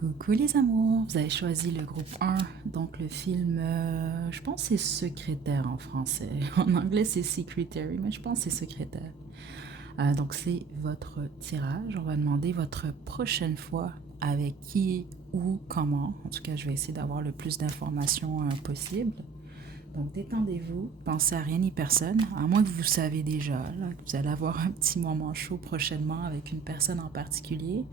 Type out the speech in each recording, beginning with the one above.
Coucou les amours, vous avez choisi le groupe 1, donc le film, je pense que c'est Secrétaire en français. En anglais c'est Secretary, mais je pense que c'est Secrétaire. Donc c'est votre tirage, on va demander votre prochaine fois avec qui ou comment. En tout cas, je vais essayer d'avoir le plus d'informations possible. Donc détendez-vous, pensez à rien ni personne, à moins que vous savez déjà là, que vous allez avoir un petit moment chaud prochainement avec une personne en particulier.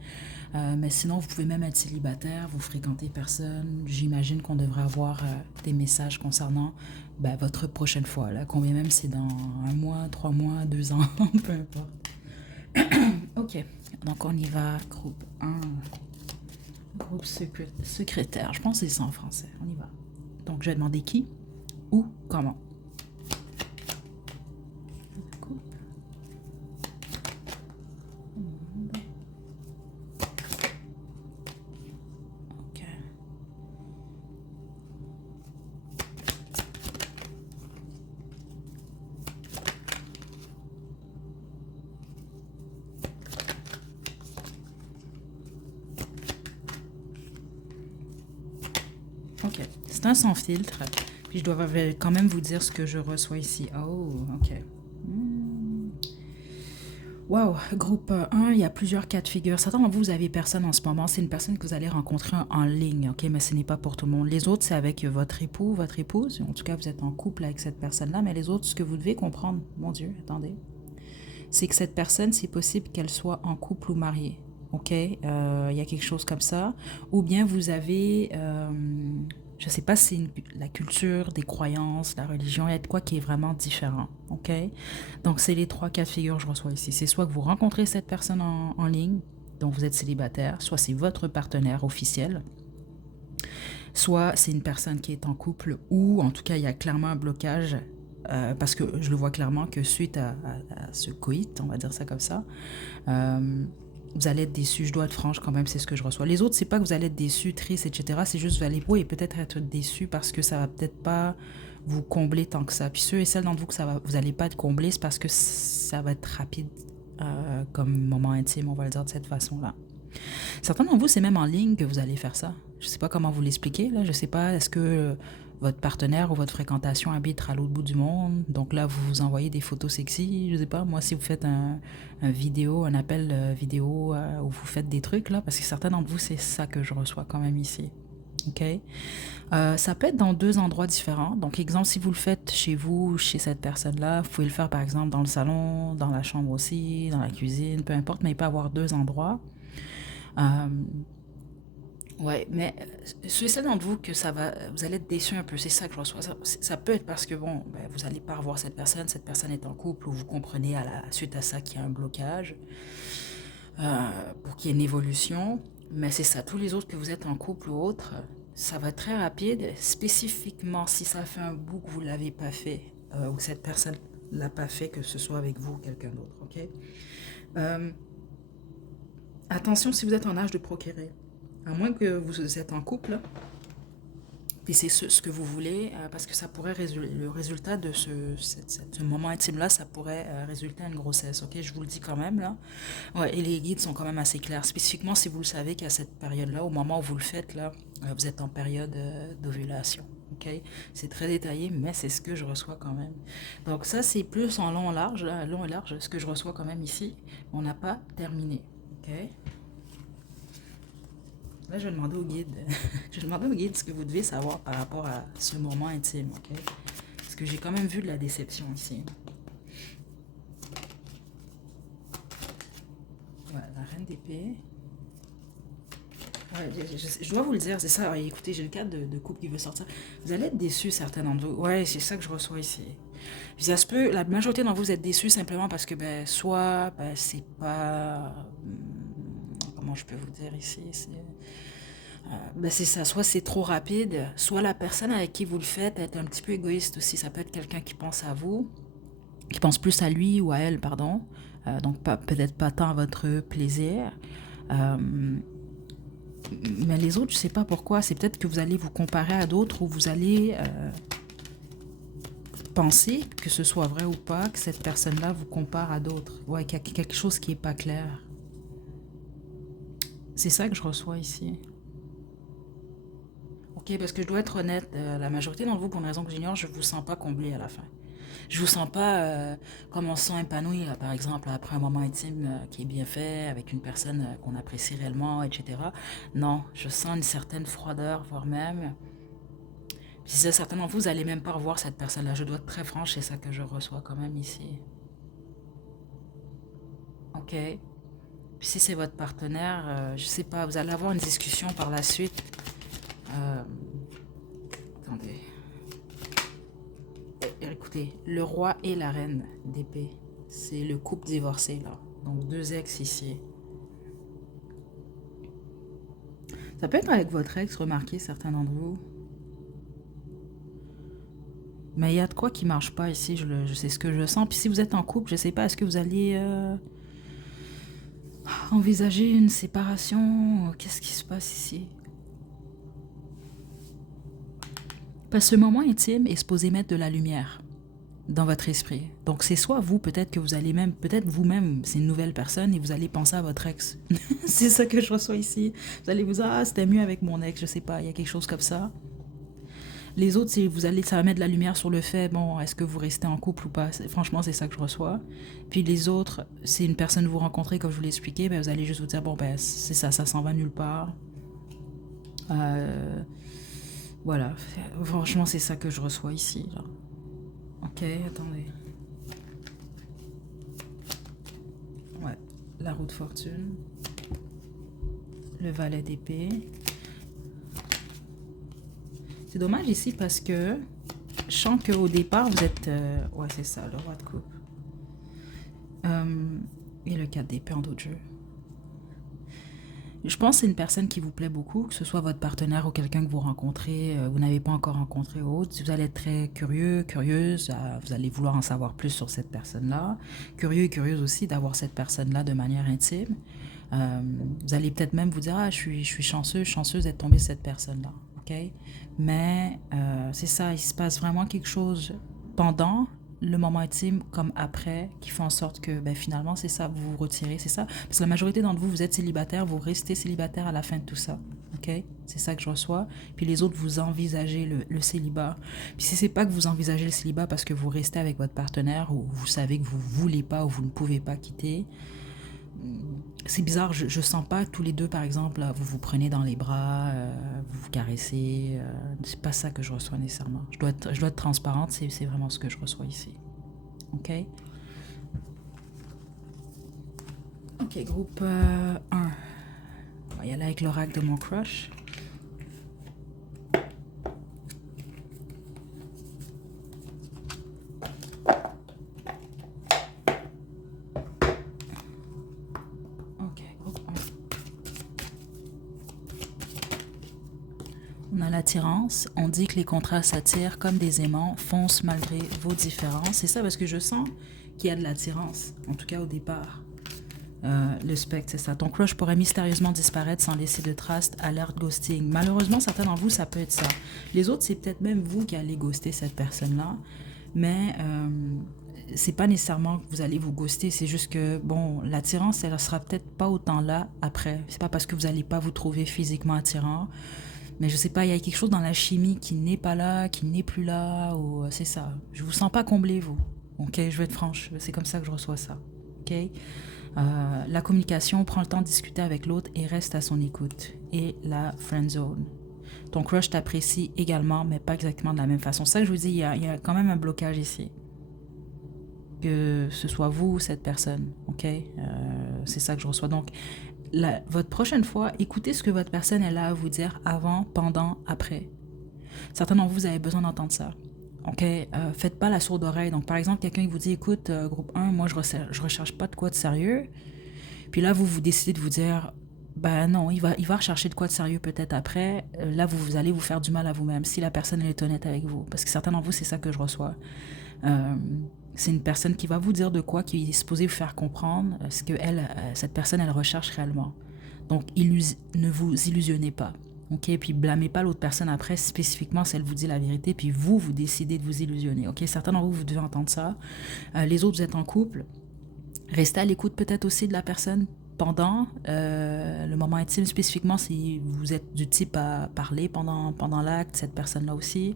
Mais sinon, vous pouvez même être célibataire, vous fréquentez personne. J'imagine qu'on devrait avoir des messages concernant votre prochaine fois. Là. Combien même c'est dans un mois, 3 mois, 2 ans, peu importe. Ok, donc on y va. Groupe 1, groupe secrétaire. Je pense que c'est ça en français. On y va. Donc je vais demander qui, où, comment. Ok. Ok, c'est un sans filtre. Puis je dois quand même vous dire ce que je reçois ici. Oh, ok. Wow, groupe 1, il y a plusieurs cas de figure. Certains d'entre vous, vous avez personne en ce moment. C'est une personne que vous allez rencontrer en ligne, ok? Mais ce n'est pas pour tout le monde. Les autres, c'est avec votre époux, votre épouse. En tout cas, vous êtes en couple avec cette personne-là. Mais les autres, ce que vous devez comprendre, mon Dieu, attendez, c'est que cette personne, c'est possible qu'elle soit en couple ou mariée. Ok, il y a quelque chose comme ça. Ou bien vous avez, je ne sais pas si c'est la culture, des croyances, la religion, il y a de quoi qui est vraiment différent. Ok, donc c'est les trois cas de figure que je reçois ici. C'est soit que vous rencontrez cette personne en ligne, dont vous êtes célibataire, soit c'est votre partenaire officiel, soit c'est une personne qui est en couple, ou en tout cas il y a clairement un blocage parce que je le vois clairement que suite à ce coït, on va dire ça comme ça, vous allez être déçu. Je dois être franche quand même, c'est ce que je reçois. Les autres, c'est pas que vous allez être déçu, triste, etc. C'est juste vous allez, oui, peut-être être déçu parce que ça va peut-être pas vous combler tant que ça. Puis ceux et celles d'entre vous que vous allez pas être comblés, c'est parce que ça va être rapide comme moment intime, on va le dire de cette façon-là. Certains d'entre vous, c'est même en ligne que vous allez faire ça. Je ne sais pas comment vous l'expliquer. Là. Je ne sais pas, est-ce que votre partenaire ou votre fréquentation habite à l'autre bout du monde? Donc là, vous vous envoyez des photos sexy. Je ne sais pas, moi, si vous faites un vidéo, un appel vidéo où vous faites des trucs, là, parce que certains d'entre vous, c'est ça que je reçois quand même ici. OK? Ça peut être dans deux endroits différents. Donc, exemple, si vous le faites chez vous, chez cette personne-là, vous pouvez le faire, par exemple, dans le salon, dans la chambre aussi, dans la cuisine, peu importe, mais il peut y avoir deux endroits. Euh, Ouais, mais ceux et celles d'entre vous que vous allez être déçus un peu, c'est ça que je reçois. Ça peut être parce que bon, vous n'allez pas revoir cette personne est en couple, ou vous comprenez suite à ça qu'il y a un blocage pour qu'il y ait une évolution. Mais c'est ça, tous les autres que vous êtes en couple ou autre, ça va être très rapide, spécifiquement si ça fait un bout que vous ne l'avez pas fait, ou que cette personne ne l'a pas fait, que ce soit avec vous ou quelqu'un d'autre, ok? Euh, Attention si vous êtes en âge de procréer. À moins que vous êtes en couple, puis c'est ce que vous voulez, parce que ça pourrait le résultat de ce moment intime-là, ça pourrait résulter à une grossesse, ok? Je vous le dis quand même, là. Ouais, et les guides sont quand même assez clairs. Spécifiquement, si vous le savez qu'à cette période-là, au moment où vous le faites, là, vous êtes en période d'ovulation, ok? C'est très détaillé, mais c'est ce que je reçois quand même. Donc ça, c'est plus en long et large, là, long et large, ce que je reçois quand même ici. On n'a pas terminé, ok? Là, je vais demander au guide. Je vais demander au guide ce que vous devez savoir par rapport à ce moment intime, ok? Parce que j'ai quand même vu de la déception ici. Voilà, la reine d'épée. Ouais, je dois vous le dire, c'est ça. Ouais, écoutez, j'ai le cadre de couple qui veut sortir. Vous allez être déçus, certains d'entre vous. Ouais, c'est ça que je reçois ici. Puis ça se peut, la majorité d'entre vous êtes déçus simplement parce que, soit, c'est pas. Comment je peux vous dire ici? C'est ça, soit c'est trop rapide, soit la personne avec qui vous le faites est un petit peu égoïste aussi. Ça peut être quelqu'un qui pense à vous, qui pense plus à lui ou à elle, pardon. Donc peut-être pas tant à votre plaisir. Euh, mais les autres, je sais pas pourquoi. C'est peut-être que vous allez vous comparer à d'autres ou vous allez penser, que ce soit vrai ou pas, que cette personne-là vous compare à d'autres. Ouais, qu'il y a quelque chose qui est pas clair. C'est ça que je reçois ici. Ok, parce que je dois être honnête, la majorité d'entre vous, pour une raison que j'ignore, je vous sens pas comblé à la fin. Je vous sens pas comme on se sent épanoui, là, par exemple, après un moment intime qui est bien fait, avec une personne qu'on apprécie réellement, etc. Non, je sens une certaine froideur, voire même. Si c'est certain d'entre vous, vous allez même pas revoir cette personne-là. Je dois être très franche, c'est ça que je reçois quand même ici. Ok. Puis si c'est votre partenaire, je sais pas, vous allez avoir une discussion par la suite. Euh, attendez. Écoutez, le roi et la reine d'épée, c'est le couple divorcé là. Donc deux ex ici. Ça peut être avec votre ex, remarquez certains d'entre vous. Mais il y a de quoi qui marche pas ici, je sais ce que je sens. Puis si vous êtes en couple, je sais pas, est-ce que vous allez envisager une séparation? Qu'est-ce qui se passe ici? Parce que ce moment intime est supposé mettre de la lumière dans votre esprit. Donc c'est soit vous, peut-être que vous allez même, peut-être vous-même, c'est une nouvelle personne et vous allez penser à votre ex. C'est ça que je reçois ici. Vous allez vous dire, ah, c'était mieux avec mon ex, je sais pas, il y a quelque chose comme ça. Les autres, c'est vous allez, ça va mettre de la lumière sur le fait, bon, est-ce que vous restez en couple ou pas. Franchement, c'est ça que je reçois. Puis les autres, c'est une personne que vous rencontrez, comme je vous l'ai expliqué, ben, vous allez juste vous dire, bon, ben, c'est ça s'en va nulle part. Euh, voilà, franchement, c'est ça que je reçois ici. Là. Ok, attendez. Ouais, la roue de fortune. Le valet d'épée. C'est dommage ici parce que je sens qu'au départ, vous êtes... ouais, c'est ça, le roi de coupe. Et le 4 d'épée en d'autres jeux. Je pense que c'est une personne qui vous plaît beaucoup, que ce soit votre partenaire ou quelqu'un que vous rencontrez, vous n'avez pas encore rencontré ou autre. Si vous allez être très curieux, curieuse, vous allez vouloir en savoir plus sur cette personne-là. Curieux et curieuse aussi d'avoir cette personne-là de manière intime. Vous allez peut-être même vous dire, ah, je suis chanceuse d'être tombée sur cette personne-là. Okay? Mais c'est ça, il se passe vraiment quelque chose pendant le moment intime comme après qui fait en sorte que ben, finalement c'est ça, vous vous retirez, c'est ça. Parce que la majorité d'entre vous, vous êtes célibataire, vous restez célibataire à la fin de tout ça. Ok, c'est ça que je reçois. Puis les autres, vous envisagez le célibat. Puis si c'est pas que vous envisagez le célibat parce que vous restez avec votre partenaire ou vous savez que vous voulez pas ou vous ne pouvez pas quitter, c'est bizarre, je sens pas tous les deux, par exemple, vous vous prenez dans les bras, vous vous caressez. C'est pas ça que je reçois nécessairement. Je dois être transparente, c'est vraiment ce que je reçois ici. Ok? Ok, groupe 1. On va y aller avec l'oracle de mon crush. On a l'attirance. On dit que les contrats s'attirent comme des aimants, foncent malgré vos différences. C'est ça parce que je sens qu'il y a de l'attirance, en tout cas au départ. Le spectre, c'est ça. Ton crush pourrait mystérieusement disparaître sans laisser de traces, alerte ghosting. Malheureusement, certains d'entre vous, ça peut être ça. Les autres, c'est peut-être même vous qui allez ghoster cette personne-là. Mais c'est pas nécessairement que vous allez vous ghoster, c'est juste que, bon, l'attirance, elle sera peut-être pas autant là après. C'est pas parce que vous allez pas vous trouver physiquement attirant. Mais je sais pas, il y a quelque chose dans la chimie qui n'est pas là, qui n'est plus là, ou c'est ça. Je vous sens pas comblé, vous. Ok, je vais être franche, c'est comme ça que je reçois ça. Ok. La communication, prend le temps de discuter avec l'autre et reste à son écoute. Et la friend zone. Ton crush t'apprécie également, mais pas exactement de la même façon. Ça que je vous dis, il y a quand même un blocage ici. Que ce soit vous ou cette personne, ok? C'est ça que je reçois. Donc, votre prochaine fois, écoutez ce que votre personne elle a à vous dire avant, pendant, après. Certains d'entre vous avez besoin d'entendre ça. Ok, faites pas la sourde oreille. Donc, par exemple, quelqu'un qui vous dit, écoute, groupe 1, moi, je recherche pas de quoi de sérieux. Puis là, vous décidez de vous dire, ben non, il va rechercher de quoi de sérieux peut-être après. Là, vous allez vous faire du mal à vous-même si la personne elle est honnête avec vous. Parce que certains d'entre vous, c'est ça que je reçois. C'est une personne qui va vous dire de quoi, qui est supposée vous faire comprendre ce que cette personne, elle recherche réellement. Donc, ne vous illusionnez pas. Ok, puis blâmez pas l'autre personne après, spécifiquement si elle vous dit la vérité, puis vous décidez de vous illusionner. Ok, certains d'entre vous, vous devez entendre ça. Les autres, vous êtes en couple. Restez à l'écoute peut-être aussi de la personne, pendant le moment intime spécifiquement, si vous êtes du type à parler pendant l'acte, cette personne-là aussi,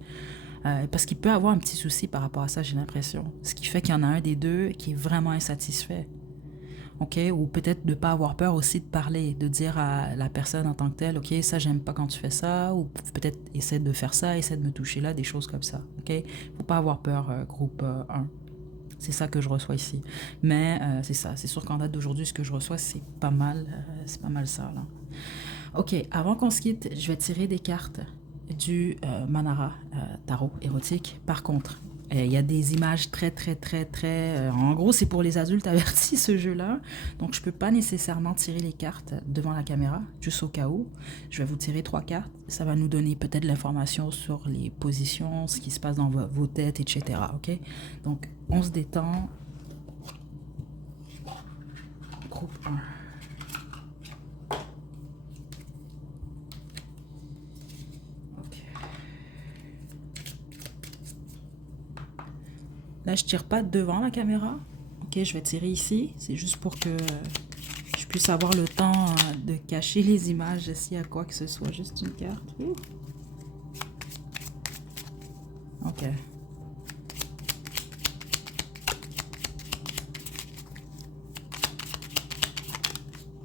parce qu'il peut avoir un petit souci par rapport à ça, j'ai l'impression. Ce qui fait qu'il y en a un des deux qui est vraiment insatisfait. OK? Ou peut-être de ne pas avoir peur aussi de parler, de dire à la personne en tant que telle, OK, ça, j'aime pas quand tu fais ça, ou peut-être essaie de faire ça, essaie de me toucher là, des choses comme ça. OK? Faut pas avoir peur, groupe 1. C'est ça que je reçois ici. Mais c'est ça, c'est sûr qu'en date d'aujourd'hui, ce que je reçois, c'est pas mal ça, là. OK, avant qu'on se quitte, je vais tirer des cartes du Manara tarot érotique. Par contre, il y a des images très... en gros, c'est pour les adultes avertis, ce jeu-là. Donc, je peux pas nécessairement tirer les cartes devant la caméra, juste au cas où. Je vais vous tirer 3 cartes. Ça va nous donner peut-être l'information sur les positions, ce qui se passe dans vos têtes, etc. OK? Donc, on se détend. Groupe 1. Là, je tire pas devant la caméra. Ok, je vais tirer ici. C'est juste pour que je puisse avoir le temps de cacher les images s'il y a quoi que ce soit. Juste une carte. Ok.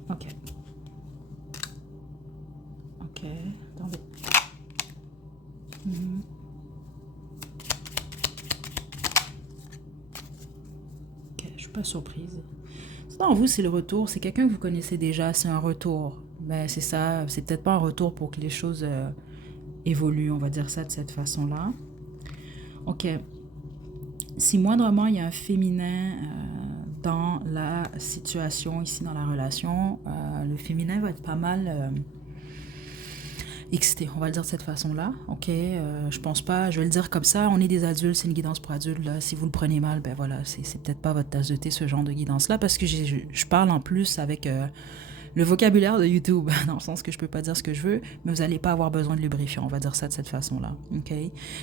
Ok. Ok. Attendez. Ok, je suis pas surprise. Non, vous, c'est le retour. C'est quelqu'un que vous connaissez déjà. C'est un retour. Ben, c'est ça. C'est peut-être pas un retour pour que les choses évoluent. On va dire ça de cette façon-là. Ok. Si moindrement il y a un féminin dans la situation ici, dans la relation, le féminin va être pas mal excité, on va le dire de cette façon-là. Ok, je pense pas, je vais le dire comme ça, on est des adultes, c'est une guidance pour adultes. Là. Si vous le prenez mal, ben voilà, c'est peut-être pas votre tasse de thé, ce genre de guidance-là, parce que je parle en plus avec le vocabulaire de YouTube, dans le sens que je peux pas dire ce que je veux, mais vous n'allez pas avoir besoin de lubrifiant, on va dire ça de cette façon-là. Ok.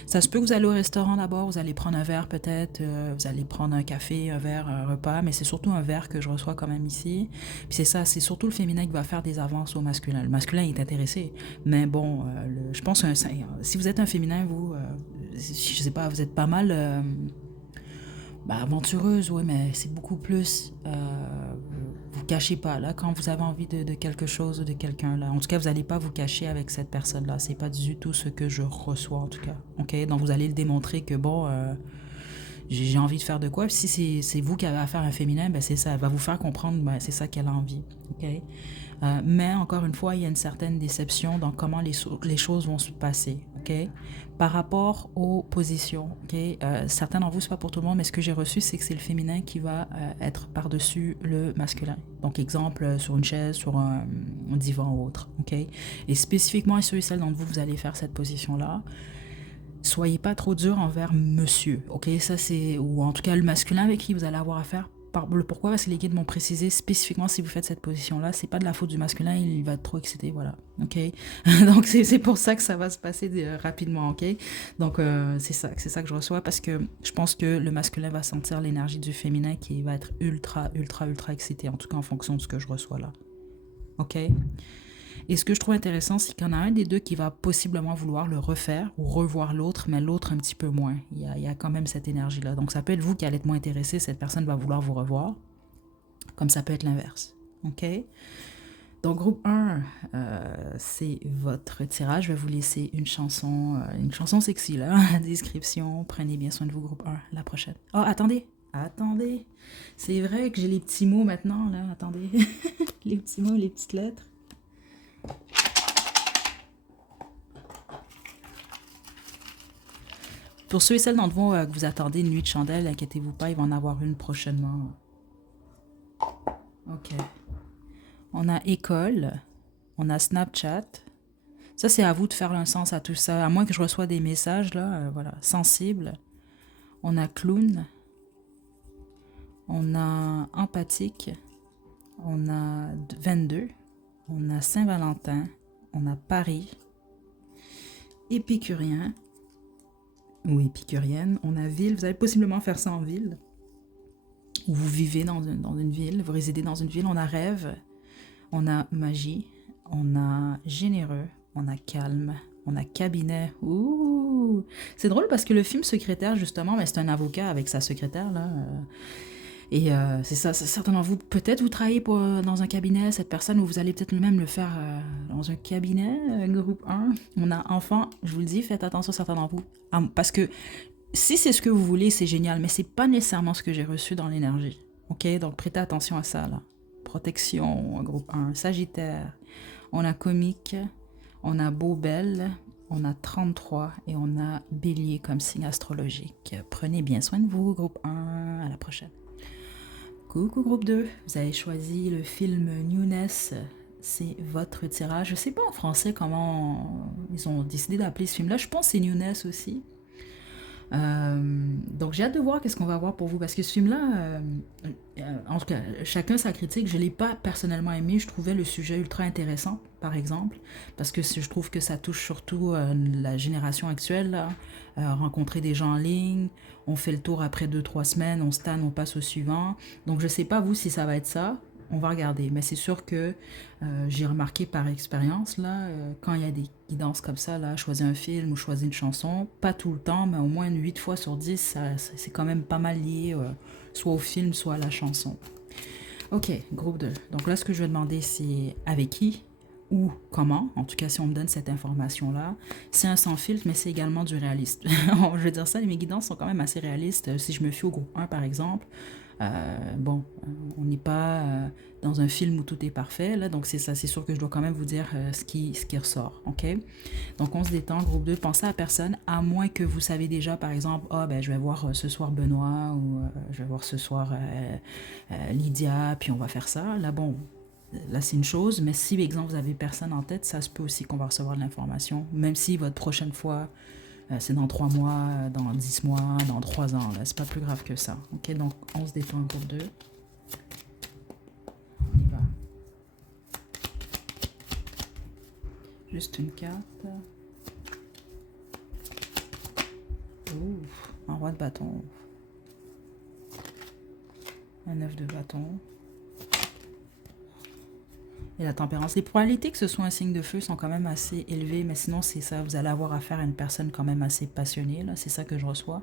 Ça se peut que vous allez au restaurant d'abord, vous allez prendre un verre peut-être, vous allez prendre un café, un verre, un repas, mais c'est surtout un verre que je reçois quand même ici. Puis c'est ça, c'est surtout le féminin qui va faire des avances au masculin. Le masculin est intéressé, mais bon, je pense que si vous êtes un féminin, vous, je sais pas, vous êtes pas mal aventureuse, oui, mais c'est beaucoup plus. Vous cachez pas, là, quand vous avez envie de quelque chose ou de quelqu'un, là. En tout cas, vous n'allez pas vous cacher avec cette personne-là. C'est pas du tout ce que je reçois, en tout cas. OK? Donc, vous allez le démontrer que, bon, j'ai envie de faire de quoi. Puis si c'est vous qui avez affaire à un féminin, ben c'est ça. Elle va vous faire comprendre, ben, c'est ça qu'elle a envie. OK? Mais encore une fois, il y a une certaine déception dans comment les choses vont se passer. OK? Par rapport aux positions, OK? Certains d'entre vous, c'est pas pour tout le monde, mais ce que j'ai reçu, c'est que c'est le féminin qui va être par-dessus le masculin. Donc, exemple, sur une chaise, sur un divan ou autre. OK? Et spécifiquement, ceux et celles d'entre vous, vous allez faire cette position-là. Soyez pas trop dur envers monsieur, ok? Ça, c'est, ou en tout cas le masculin avec qui vous allez avoir affaire. Pourquoi? Parce que les guides m'ont précisé spécifiquement si vous faites cette position-là, c'est pas de la faute du masculin, il va être trop excité, voilà, ok? Donc c'est pour ça que ça va se passer rapidement, ok? Donc c'est ça que je reçois parce que je pense que le masculin va sentir l'énergie du féminin qui va être ultra excité, en tout cas en fonction de ce que je reçois là, ok? Et ce que je trouve intéressant, c'est qu'il y en a un des deux qui va possiblement vouloir le refaire ou revoir l'autre, mais l'autre un petit peu moins. Il y a quand même cette énergie-là. Donc ça peut être vous qui allez être moins intéressé, cette personne va vouloir vous revoir, comme ça peut être l'inverse. OK? Donc groupe 1, c'est votre tirage. Je vais vous laisser une chanson sexy là, description. Prenez bien soin de vous, groupe 1, la prochaine. Oh, attendez. C'est vrai que j'ai les petits mots maintenant, là. Attendez. Les petits mots, les petites lettres. Pour ceux et celles d'entre vous que vous attendez une nuit de chandelle, inquiétez-vous pas, il va en avoir une prochainement. Ok. On a école, on a Snapchat. Ça, c'est à vous de faire un sens à tout ça. À moins que je reçoive des messages, là, voilà, sensibles. On a clown. On a empathique. On a 22. On a Saint-Valentin. On a Paris. Épicurien. Ou épicurienne. On a ville. Vous allez possiblement faire ça en ville. Ou vous vivez dans une ville. Vous résidez dans une ville. On a rêve. On a magie, on a généreux, on a calme, on a cabinet. Ouh! C'est drôle parce que le film Secrétaire, justement, ben, c'est un avocat avec sa secrétaire, là. Et c'est ça, certainement vous, peut-être vous travaillez pour, dans un cabinet, cette personne, ou vous allez peut-être même le faire dans un cabinet, groupe un. On a enfant, je vous le dis, faites attention certains d'entre vous. Parce que si c'est ce que vous voulez, c'est génial, mais c'est pas nécessairement ce que j'ai reçu dans l'énergie. Ok, donc prêtez attention à ça, là. Protection, groupe un. Sagittaire, on a comique, on a beau, belle, on a 33 et on a bélier comme signe astrologique. Prenez bien soin de vous, groupe un. À la prochaine. Coucou groupe 2, vous avez choisi le film Newness, c'est votre tirage. Je sais pas en français comment ils ont décidé d'appeler ce film-là, je pense que c'est Newness aussi. Donc j'ai hâte de voir qu'est-ce qu'on va voir pour vous parce que ce film-là, en tout cas, chacun sa critique. Je l'ai pas personnellement aimé. Je trouvais le sujet ultra intéressant, par exemple, parce que je trouve que ça touche surtout la génération actuelle, là. Rencontrer des gens en ligne, on fait le tour après 2 3 semaines, on se tanne, on passe au suivant. Donc je sais pas vous si ça va être ça. On va regarder, mais c'est sûr que j'ai remarqué par expérience, là, quand il y a des guidances comme ça, là, choisir un film ou choisir une chanson, pas tout le temps, mais au moins 8 fois sur 10, c'est quand même pas mal lié, soit au film, soit à la chanson. Ok, groupe 2. Donc là, ce que je vais demander, c'est avec qui ou comment, en tout cas si on me donne cette information-là. C'est un sans filtre, mais c'est également du réaliste. Je veux dire ça, mes guidances sont quand même assez réalistes. Si je me fie au groupe 1, par exemple, bon, on n'est pas dans un film où tout est parfait, là, donc c'est ça, c'est sûr que je dois quand même vous dire ce qui ressort, ok? Donc on se détend, groupe 2, pensez à personne, à moins que vous savez déjà, par exemple, ah ben je vais voir ce soir Benoît, ou je vais voir ce soir Lydia, puis on va faire ça. Là, bon, là c'est une chose, mais si, par exemple, vous avez personne en tête, ça se peut aussi qu'on va recevoir de l'information, même si votre prochaine fois, c'est dans 3 mois, dans 10 mois, dans 3 ans. Là. C'est pas plus grave que ça. Ok, donc on se détend groupe 2. On y va. Juste une carte. Ouf, un roi de bâton. Un 9 de bâton. Et la tempérance. Les probabilités que ce soit un signe de feu sont quand même assez élevées, mais sinon c'est ça, vous allez avoir affaire à une personne quand même assez passionnée, là, c'est ça que je reçois.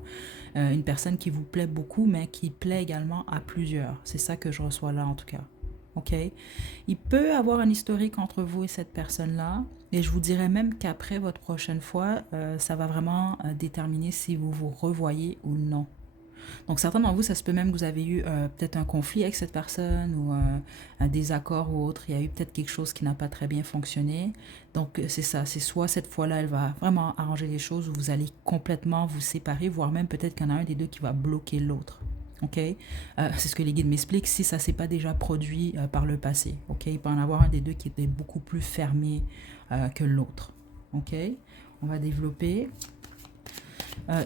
Une personne qui vous plaît beaucoup, mais qui plaît également à plusieurs. C'est ça que je reçois là en tout cas. Ok? Il peut avoir un historique entre vous et cette personne-là, et je vous dirais même qu'après votre prochaine fois, ça va vraiment déterminer si vous vous revoyez ou non. Donc certains d'entre vous, ça se peut même que vous avez eu peut-être un conflit avec cette personne ou un désaccord ou autre. Il y a eu peut-être quelque chose qui n'a pas très bien fonctionné. Donc c'est ça, c'est soit cette fois-là, elle va vraiment arranger les choses ou vous allez complètement vous séparer, voire même peut-être qu'il y en a un des deux qui va bloquer l'autre. Ok, c'est ce que les guides m'expliquent si ça s'est pas déjà produit par le passé. Ok, il peut en avoir un des deux qui était beaucoup plus fermé que l'autre. Ok, on va développer.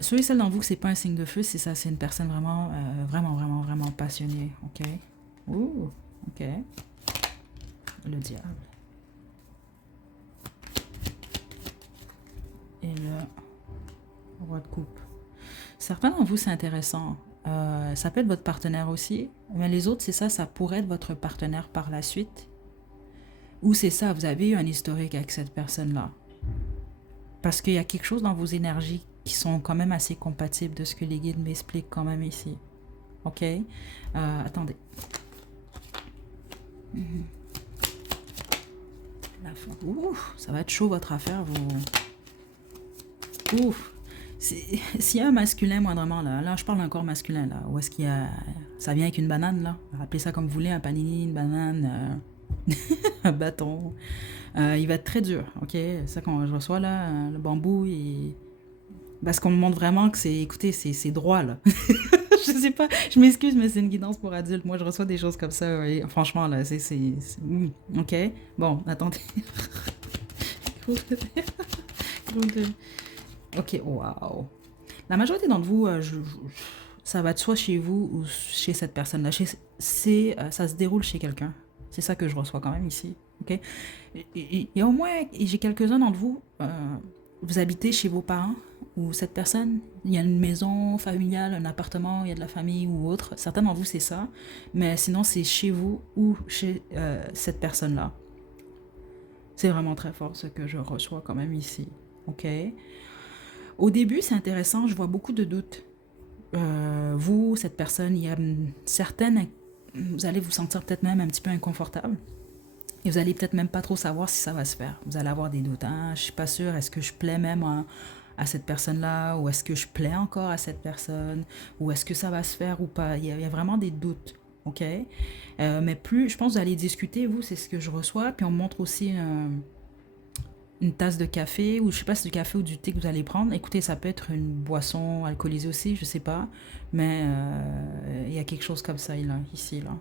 Ceux et celles d'entre vous que c'est pas un signe de feu, c'est ça, c'est une personne vraiment, vraiment passionnée, ok? Ouh, ok. Le diable. Et le roi de coupe. Certains d'entre vous, c'est intéressant. Ça peut être votre partenaire aussi, mais les autres, c'est ça, ça pourrait être votre partenaire par la suite. Ou c'est ça, vous avez eu un historique avec cette personne-là. Parce qu'il y a quelque chose dans vos énergies qui sont quand même assez compatibles de ce que les guides m'expliquent quand même ici. Ok? Attendez. Ouf, ça va être chaud votre affaire. Ouf. S'il y a un masculin moindrement, là je parle d'un corps masculin, là, où est-ce qu'il y a... Ça vient avec une banane, là. Appelez ça comme vous voulez, un panini, une banane, un bâton. Il va être très dur, ok? C'est ça quand je reçois, là, le bambou, et... Parce qu'on me montre vraiment que c'est, écoutez, c'est droit, là. Je sais pas, je m'excuse, mais c'est une guidance pour adultes. Moi, je reçois des choses comme ça, et franchement, là, ok? Bon, attendez. Ok, waouh. La majorité d'entre vous, ça va être soit chez vous ou chez cette personne-là. Ça se déroule chez quelqu'un. C'est ça que je reçois quand même ici, ok? Et au moins, j'ai quelques-uns d'entre vous... Vous habitez chez vos parents ou cette personne, il y a une maison familiale, un appartement, il y a de la famille ou autre. Certains d'entre vous, c'est ça. Mais sinon, c'est chez vous ou chez cette personne-là. C'est vraiment très fort ce que je reçois quand même ici. OK? Au début, c'est intéressant, je vois beaucoup de doutes. Vous, cette personne, il y a certaines... Vous allez vous sentir peut-être même un petit peu inconfortable. Et vous allez peut-être même pas trop savoir si ça va se faire. Vous allez avoir des doutes. Hein? Je suis pas sûre. Est-ce que je plais même à cette personne-là? Ou est-ce que je plais encore à cette personne? Ou est-ce que ça va se faire ou pas? Il y a vraiment des doutes. OK? Mais plus, je pense, que vous allez discuter, vous, c'est ce que je reçois. Puis on montre aussi une tasse de café, ou je sais pas si c'est du café ou du thé que vous allez prendre. Écoutez, ça peut être une boisson alcoolisée aussi, je sais pas. Mais il y a quelque chose comme ça, là, ici, là.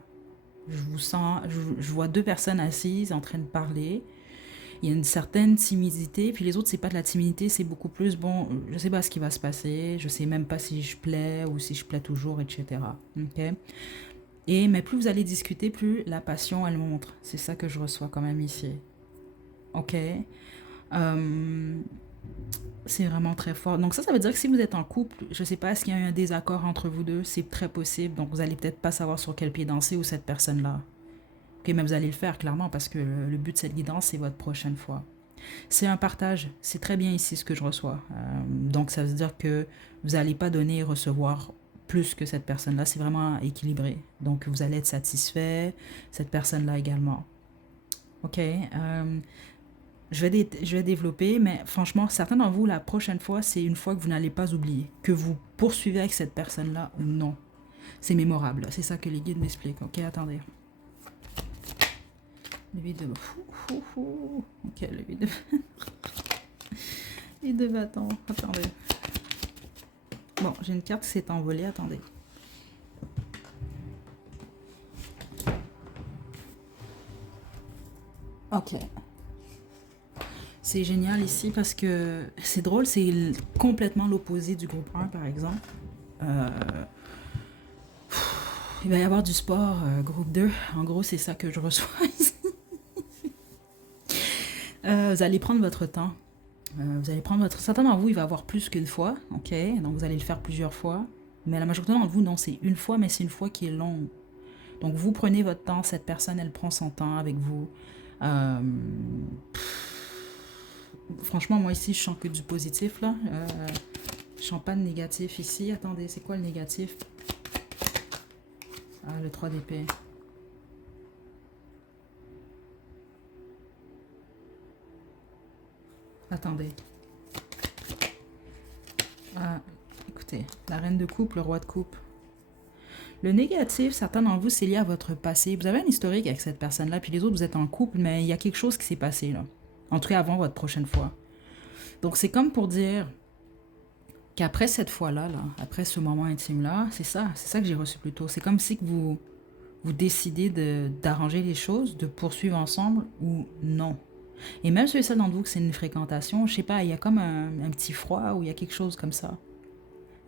Je vous sens, je vois deux personnes assises en train de parler. Il y a une certaine timidité, puis les autres, c'est pas de la timidité, c'est beaucoup plus, bon, je sais pas ce qui va se passer, je sais même pas si je plais ou si je plais toujours, etc. Ok. Mais plus vous allez discuter, plus la passion, elle montre. C'est ça que je reçois quand même ici. Ok. Euh, c'est vraiment très fort. Donc ça veut dire que si vous êtes en couple, je sais pas, est-ce qu'il y a eu un désaccord entre vous deux? C'est très possible. Donc vous allez peut-être pas savoir sur quel pied danser ou cette personne-là. Ok, mais vous allez le faire clairement parce que le but de cette guidance, c'est votre prochaine fois. C'est un partage. C'est très bien ici ce que je reçois. Donc ça veut dire que vous n'allez pas donner et recevoir plus que cette personne-là. C'est vraiment équilibré. Donc vous allez être satisfait, cette personne-là également. Ok. Je vais développer, mais franchement, certains d'entre vous, la prochaine fois, c'est une fois que vous n'allez pas oublier, que vous poursuivez avec cette personne-là ou non. C'est mémorable. C'est ça que les guides m'expliquent. Ok, attendez. Le vide de... Ok, le vide de... vide de bâton. Attendez. Bon, j'ai une carte qui s'est envolée. Attendez. Ok. C'est génial ici parce que c'est drôle, c'est complètement l'opposé du groupe 1, par exemple. Euh, il va y avoir du sport, groupe 2. En gros, c'est ça que je reçois ici. Vous allez prendre votre temps. Vous allez prendre votre... Certains d'entre vous, il va y avoir plus qu'une fois, ok? Donc vous allez le faire plusieurs fois. Mais la majorité d'entre vous, non, c'est une fois, mais c'est une fois qui est longue. Donc vous prenez votre temps, cette personne, elle prend son temps avec vous. Euh, Franchement, moi ici, je sens que du positif, là. Je sens pas de négatif ici. Attendez, c'est quoi le négatif? Ah, le 3 d'épée. Attendez. Ah, écoutez, la reine de coupe, le roi de coupe. Le négatif, certains d'entre vous, c'est lié à votre passé. Vous avez un historique avec cette personne-là, puis les autres, vous êtes en couple, mais il y a quelque chose qui s'est passé, là. En tout cas, avant votre prochaine fois. Donc, c'est comme pour dire qu'après cette fois-là, là, après ce moment intime-là, c'est ça que j'ai reçu plus tôt. C'est comme si que vous décidez d'arranger les choses, de poursuivre ensemble ou non. Et même ceux et celles d'entre vous que c'est une fréquentation, je sais pas, il y a comme un petit froid ou il y a quelque chose comme ça.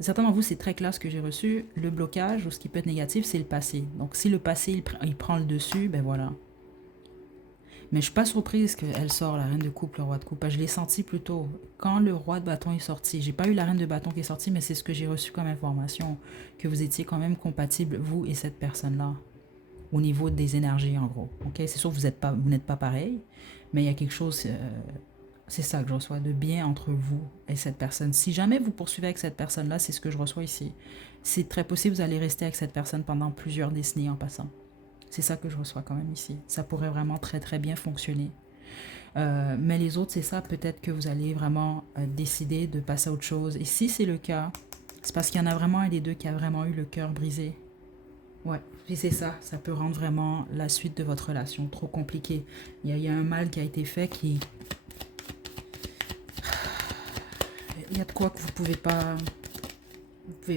Certains d'entre vous, c'est très clair ce que j'ai reçu. Le blocage ou ce qui peut être négatif, c'est le passé. Donc si le passé, il prend le dessus, ben voilà. Mais je suis pas surprise qu'elle sort, la reine de coupe, le roi de coupe. Je l'ai senti plus tôt. Quand le roi de bâton est sorti, j'ai pas eu la reine de bâton qui est sortie, mais c'est ce que j'ai reçu comme information, que vous étiez quand même compatible, vous et cette personne-là, au niveau des énergies, en gros. Ok, c'est sûr que vous n'êtes pas pareil, mais il y a quelque chose, c'est ça que je reçois, de bien entre vous et cette personne. Si jamais vous poursuivez avec cette personne-là, c'est ce que je reçois ici. C'est très possible que vous allez rester avec cette personne pendant plusieurs décennies en passant. C'est ça que je reçois quand même ici. Ça pourrait vraiment très très bien fonctionner. Mais les autres, c'est ça, peut-être que vous allez vraiment décider de passer à autre chose. Et si c'est le cas, c'est parce qu'il y en a vraiment un des deux qui a vraiment eu le cœur brisé. Ouais, puis c'est ça, ça peut rendre vraiment la suite de votre relation trop compliquée. Il y a un mal qui a été fait qui... Il y a de quoi que vous pouvez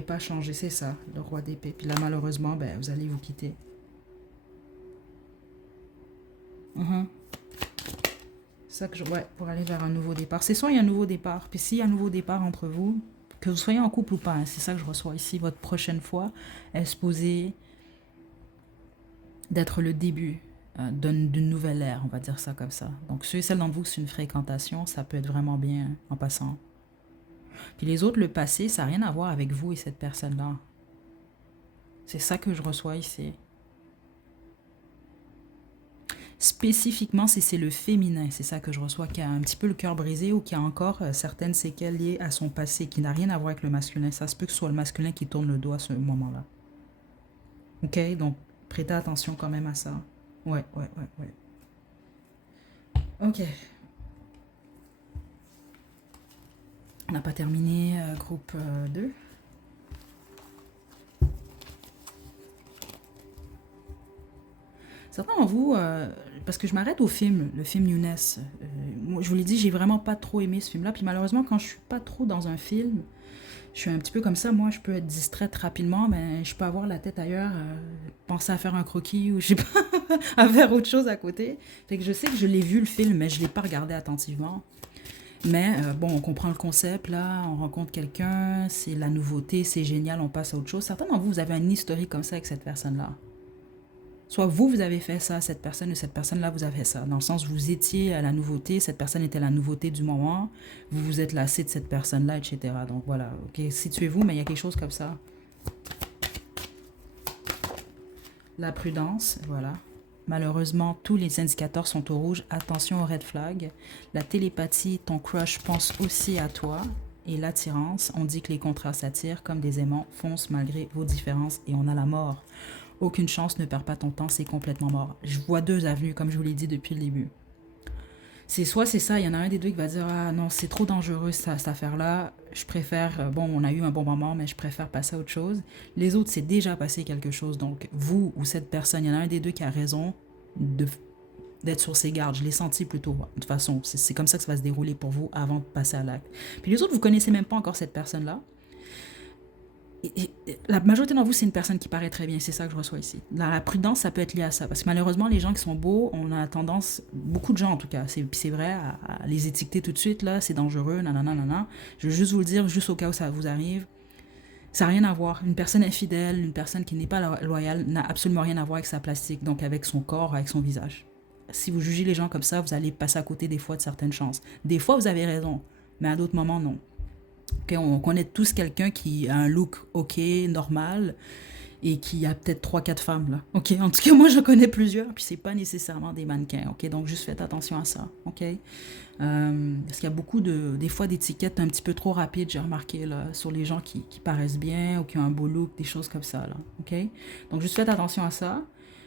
pas changer, c'est ça, le roi d'épée. Puis là, malheureusement, ben, vous allez vous quitter. Mhm. C'est ça que je... Ouais, pour aller vers un nouveau départ. C'est soit il y a un nouveau départ, puis s'il y a un nouveau départ entre vous, que vous soyez en couple ou pas, hein, c'est ça que je reçois ici, votre prochaine fois, est supposée d'être le début donne d'une nouvelle ère, on va dire ça comme ça. Donc ceux et celles d'entre vous, c'est une fréquentation, ça peut être vraiment bien en passant. Puis les autres, le passé, ça n'a rien à voir avec vous et cette personne-là. C'est ça que je reçois ici. Spécifiquement, si c'est le féminin, c'est ça que je reçois, qui a un petit peu le cœur brisé ou qui a encore certaines séquelles liées à son passé, qui n'a rien à voir avec le masculin. Ça se peut que ce soit le masculin qui tourne le dos à ce moment-là. Ok, donc prêtez attention quand même à ça. Ouais, ouais, ouais, ouais. Ok, on n'a pas terminé groupe 2. Certains d'entre vous, parce que je m'arrête au film, le film Younes. Moi, je vous l'ai dit, j'ai vraiment pas trop aimé ce film-là. Puis malheureusement, quand je suis pas trop dans un film, je suis un petit peu comme ça. Moi, je peux être distraite rapidement, mais je peux avoir la tête ailleurs, penser à faire un croquis ou je sais pas, à faire autre chose à côté. Fait que je sais que je l'ai vu le film, mais je l'ai pas regardé attentivement. Mais bon, on comprend le concept là, on rencontre quelqu'un, c'est la nouveauté, c'est génial, on passe à autre chose. Certains d'entre vous, vous avez un historique comme ça avec cette personne-là. Soit vous, vous avez fait ça, cette personne, ou cette personne-là, vous avez fait ça. Dans le sens, vous étiez à la nouveauté, cette personne était la nouveauté du moment, vous vous êtes lassé de cette personne-là, etc. Donc voilà, ok, situez-vous, mais il y a quelque chose comme ça. La prudence, voilà. Malheureusement, tous les indicateurs sont au rouge. Attention aux red flags. La télépathie, ton crush pense aussi à toi. Et l'attirance, on dit que les contrats s'attirent comme des aimants, foncent malgré vos différences et on a la mort. Aucune chance, ne perds pas ton temps, c'est complètement mort. Je vois deux avenues, comme je vous l'ai dit depuis le début. C'est soit c'est ça, il y en a un des deux qui va dire ah non, c'est trop dangereux cette affaire-là, je préfère, bon, on a eu un bon moment, mais je préfère passer à autre chose. Les autres, c'est déjà passé quelque chose, donc vous ou cette personne, il y en a un des deux qui a raison de d'être sur ses gardes. Je l'ai senti plutôt. De toute façon, c'est comme ça que ça va se dérouler pour vous avant de passer à l'acte. Puis les autres, vous connaissez même pas encore cette personne-là. La majorité d'entre vous, c'est une personne qui paraît très bien. C'est ça que je reçois ici. La prudence, ça peut être lié à ça. Parce que malheureusement, les gens qui sont beaux, on a tendance, beaucoup de gens en tout cas, c'est vrai, à les étiqueter tout de suite, là, c'est dangereux, nanana, nanana. Je veux juste vous le dire, juste au cas où ça vous arrive. Ça n'a rien à voir. Une personne infidèle, une personne qui n'est pas loyale, n'a absolument rien à voir avec sa plastique, donc avec son corps, avec son visage. Si vous jugez les gens comme ça, vous allez passer à côté des fois de certaines chances. Des fois, vous avez raison, mais à d'autres moments, non. Okay, on connaît tous quelqu'un qui a un look ok, normal, et qui a peut-être trois quatre femmes là. Ok, en tout cas moi je connais plusieurs, puis c'est pas nécessairement des mannequins. Ok, donc juste faites attention à ça. Ok, parce qu'il y a beaucoup des fois d'étiquettes un petit peu trop rapides, j'ai remarqué là, sur les gens qui paraissent bien ou qui ont un beau look, des choses comme ça là. Ok, donc juste faites attention à ça.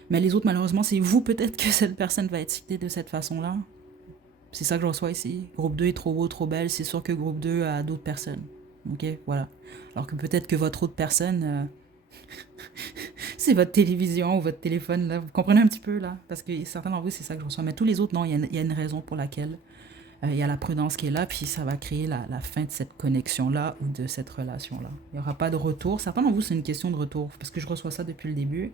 Mais les autres malheureusement c'est vous peut-être que cette personne va être citée de cette façon là. C'est ça que je reçois ici. Groupe 2 est trop beau, trop belle. C'est sûr que groupe 2 a d'autres personnes. Ok, voilà. Alors que peut-être que votre autre personne, c'est votre télévision ou votre téléphone. Là. Vous comprenez un petit peu là? Parce que certains d'entre vous, c'est ça que je reçois. Mais tous les autres, non, il y a une raison pour laquelle il y a la prudence qui est là. Puis ça va créer la fin de cette connexion-là ou de cette relation-là. Il n'y aura pas de retour. Certains d'entre vous, c'est une question de retour. Parce que je reçois ça depuis le début.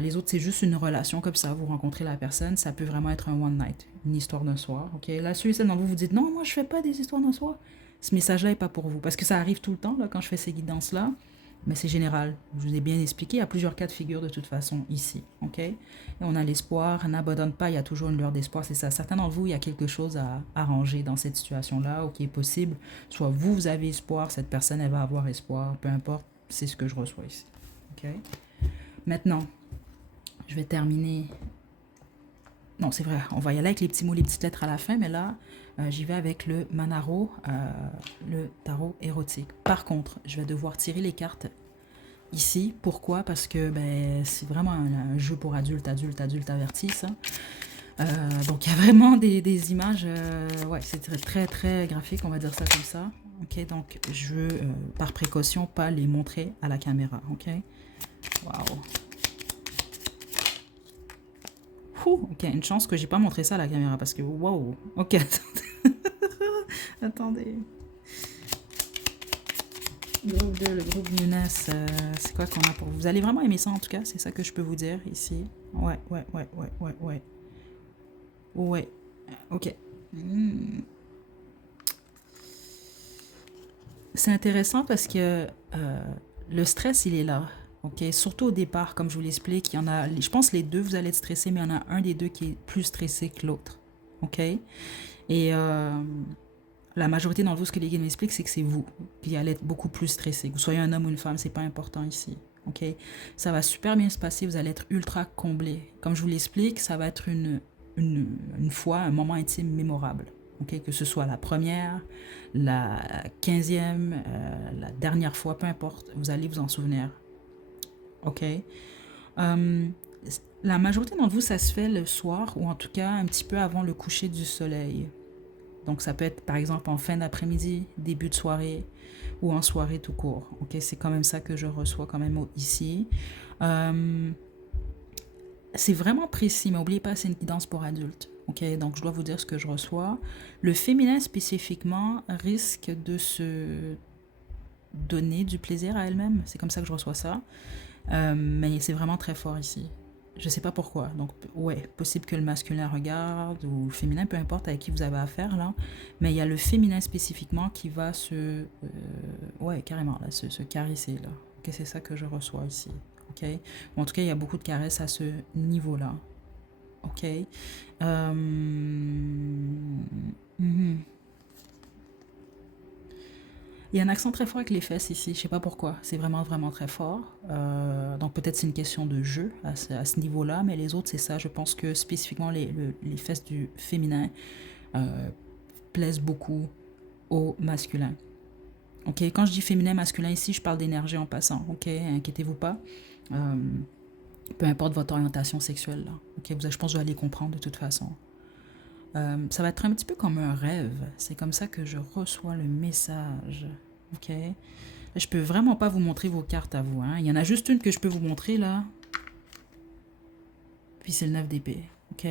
Les autres, c'est juste une relation comme ça. Vous rencontrez la personne, ça peut vraiment être un one night, une histoire d'un soir. Ok, là, celui et celle d'entre vous, vous dites non, moi je fais pas des histoires d'un soir. Ce message-là n'est pas pour vous parce que ça arrive tout le temps là quand je fais ces guidances-là, mais c'est général. Je vous ai bien expliqué. Il y a plusieurs cas de figure de toute façon ici. Ok, et on a l'espoir, n'abandonne pas. Il y a toujours une lueur d'espoir. C'est ça. Certains d'entre vous, il y a quelque chose à arranger dans cette situation-là ou qui est possible. Soit vous, vous avez espoir, cette personne, elle va avoir espoir. Peu importe, c'est ce que je reçois ici. Ok. Maintenant, je vais terminer. Non, c'est vrai, on va y aller avec les petits mots, les petites lettres à la fin, mais là, j'y vais avec le Manaro, le tarot érotique. Par contre, je vais devoir tirer les cartes ici. Pourquoi? Parce que ben, c'est vraiment un jeu pour adultes, adultes, adultes avertis, ça. Donc, il y a vraiment des images, ouais, c'est très, très, très graphique, on va dire ça comme ça. Ok, donc, je veux, par précaution, pas les montrer à la caméra, ok? Waouh! Ok, une chance que j'ai pas montré ça à la caméra parce que wow. Ok, attendez. Groupe 2, le groupe Younes, c'est quoi qu'on a pour vous? Vous allez vraiment aimer ça en tout cas, c'est ça que je peux vous dire ici. Ouais. Ouais, ok. C'est intéressant parce que le stress, il est là. OK? Surtout au départ, comme je vous l'explique, il y en a, je pense les deux, vous allez être stressé, mais il y en a un des deux qui est plus stressé que l'autre. OK? Et la majorité d'entre vous, ce que les guides m'expliquent, c'est que c'est vous qui allez être beaucoup plus stressé. Que vous soyez un homme ou une femme, c'est pas important ici. OK? Ça va super bien se passer, vous allez être ultra comblé. Comme je vous l'explique, ça va être une fois, un moment intime mémorable. OK? Que ce soit la première, la 15e, la dernière fois, peu importe, vous allez vous en souvenir. OK? Euh, la majorité d'entre vous, ça se fait le soir ou en tout cas un petit peu avant le coucher du soleil. Donc, ça peut être par exemple en fin d'après-midi, début de soirée ou en soirée tout court. Ok, c'est quand même ça que je reçois quand même ici. Euh, c'est vraiment précis, mais n'oubliez pas, c'est une guidance pour adultes. Ok, donc je dois vous dire ce que je reçois. Le féminin spécifiquement risque de se donner du plaisir à elle-même. C'est comme ça que je reçois ça. Mais c'est vraiment très fort ici. Je sais pas pourquoi. Donc, ouais, possible que le masculin regarde ou le féminin, peu importe avec qui vous avez affaire là. Mais il y a le féminin spécifiquement qui va ouais, carrément, là, se caresser là. Ok, c'est ça que je reçois ici. Ok. Ou en tout cas, il y a beaucoup de caresses à ce niveau-là. Ok. Mhm. Il y a un accent très fort avec les fesses ici, je sais pas pourquoi, c'est vraiment vraiment très fort. Donc peut-être c'est une question de jeu à ce niveau-là, mais les autres c'est ça. Je pense que spécifiquement les fesses du féminin euh, plaisent beaucoup au masculin. Ok, quand je dis féminin masculin ici, je parle d'énergie en passant. Ok, inquiétez-vous pas. Euh, peu importe votre orientation sexuelle là. Ok, je pense que vous allez comprendre de toute façon. Ça va être un petit peu comme un rêve. C'est comme ça que je reçois le message. Ok. Je peux vraiment pas vous montrer vos cartes à vous. Hein. Il y en a juste une que je peux vous montrer là. Puis c'est le 9 d'épée. Ok.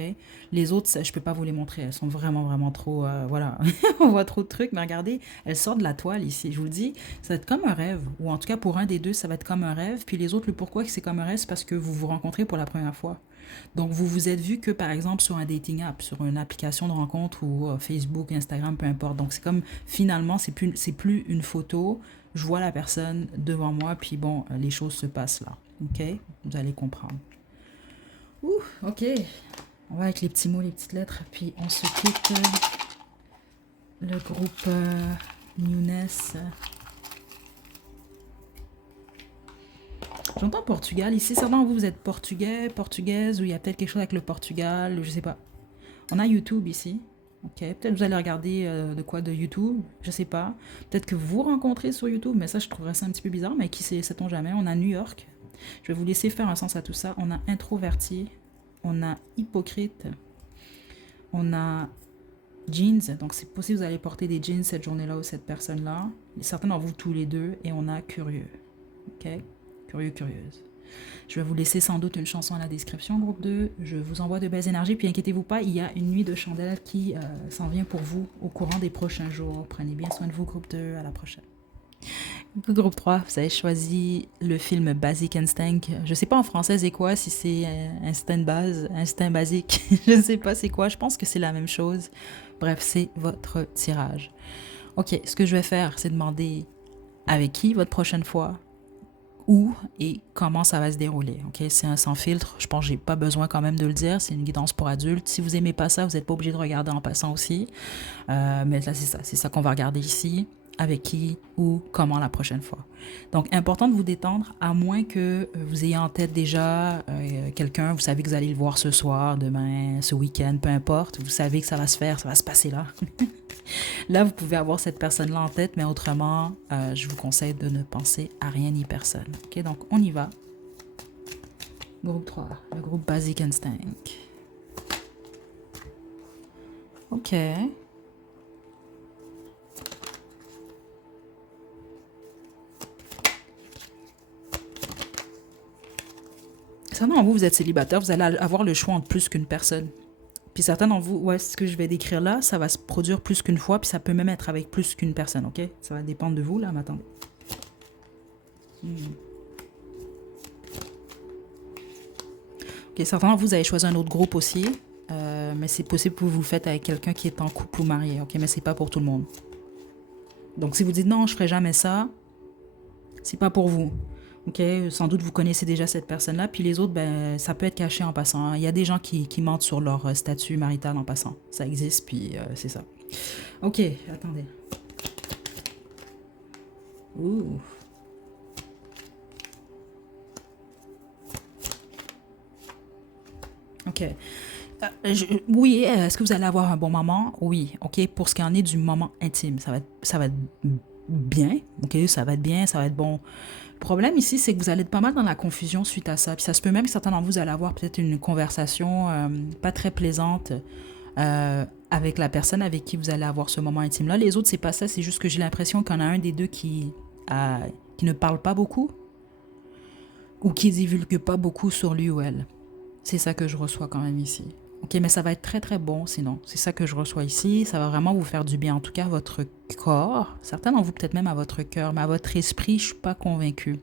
Les autres, ça, je peux pas vous les montrer. Elles sont vraiment, vraiment trop. Voilà. On voit trop de trucs. Mais regardez, elles sortent de la toile ici. Je vous le dis, ça va être comme un rêve. Ou en tout cas, pour un des deux, ça va être comme un rêve. Puis les autres, le pourquoi c'est comme un rêve, c'est parce que vous vous rencontrez pour la première fois. Donc, vous vous êtes vu que, par exemple, sur un dating app, sur une application de rencontre ou Facebook, Instagram, peu importe. Donc, c'est comme, finalement, c'est plus une photo. Je vois la personne devant moi, puis bon, les choses se passent là. OK? Vous allez comprendre. Ouh, OK. On va avec les petits mots, les petites lettres, puis on se quitte. Le groupe Newness. J'entends Portugal ici. Certains vous, vous êtes portugais, portugaise, ou il y a peut-être quelque chose avec le Portugal, je sais pas. On a YouTube ici. Ok, peut-être vous allez regarder de quoi de YouTube, je sais pas. Peut-être que vous rencontrez sur YouTube, mais ça je trouverais ça un petit peu bizarre, mais qui sait, sait-on jamais. On a New York. Je vais vous laisser faire un sens à tout ça. On a introverti, on a hypocrite, on a jeans. Donc c'est possible que vous allez porter des jeans cette journée-là ou cette personne-là. Certains d'entre vous tous les deux. Et on a curieux. Ok, curieux, curieuse. Je vais vous laisser sans doute une chanson à la description, groupe 2. Je vous envoie de belles énergies. Puis inquiétez-vous pas, il y a une nuit de chandelle qui s'en vient pour vous au courant des prochains jours. Prenez bien soin de vous, groupe 2. À la prochaine. Groupe 3, vous avez choisi le film Basic Instinct. Je sais pas en français c'est quoi, si c'est instinct de base, instinct basique. Je ne sais pas c'est quoi, je pense que c'est la même chose. Bref, c'est votre tirage. Ok, ce que je vais faire, c'est demander avec qui votre prochaine fois, où et comment ça va se dérouler. Ok, c'est un sans filtre. Je pense que j'ai pas besoin quand même de le dire. C'est une guidance pour adultes. Si vous aimez pas ça, vous n'êtes pas obligé de regarder en passant aussi. Mais là, c'est ça qu'on va regarder ici. Avec qui ou comment la prochaine fois. Donc, important de vous détendre, à moins que vous ayez en tête déjà quelqu'un, vous savez que vous allez le voir ce soir, demain, ce week-end, peu importe. Vous savez que ça va se faire, ça va se passer là. Là, vous pouvez avoir cette personne-là en tête, mais autrement, je vous conseille de ne penser à rien ni personne. Ok, donc on y va. Groupe 3, le groupe Basic Instinct. Ok. Certains d'entre vous, vous êtes célibataire, vous allez avoir le choix entre plus qu'une personne. Puis certains d'entre vous, ouais, ce que je vais décrire là, ça va se produire plus qu'une fois, puis ça peut même être avec plus qu'une personne, ok? Ça va dépendre de vous, là, maintenant. Ok, certains d'entre vous, vous avez choisi un autre groupe aussi, mais c'est possible que vous le faites avec quelqu'un qui est en couple ou marié, ok? Mais c'est pas pour tout le monde. Donc si vous dites non, je ferai jamais ça, c'est pas pour vous. Ok, sans doute vous connaissez déjà cette personne-là, puis les autres, ben, ça peut être caché en passant. Il y a des gens qui mentent sur leur statut marital en passant. Ça existe, puis c'est ça. Ok, attendez. Ouh. Ok. Oui, est-ce que vous allez avoir un bon moment? Oui, ok. Pour ce qui en est du moment intime, ça va être bien, ok, ça va être bien, ça va être bon. Le problème ici, c'est que vous allez être pas mal dans la confusion suite à ça. Puis ça se peut même que certains d'entre vous allez avoir peut-être une conversation pas très plaisante avec la personne avec qui vous allez avoir ce moment intime-là. Les autres, c'est pas ça, c'est juste que j'ai l'impression qu'il y en a un des deux qui ne parle pas beaucoup ou qui divulgue pas beaucoup sur lui ou elle. C'est ça que je reçois quand même ici. Ok, mais ça va être très très bon sinon. C'est ça que je reçois ici. Ça va vraiment vous faire du bien, en tout cas à votre corps. Certains d'entre vous peut-être même à votre cœur, mais à votre esprit, je suis pas convaincue.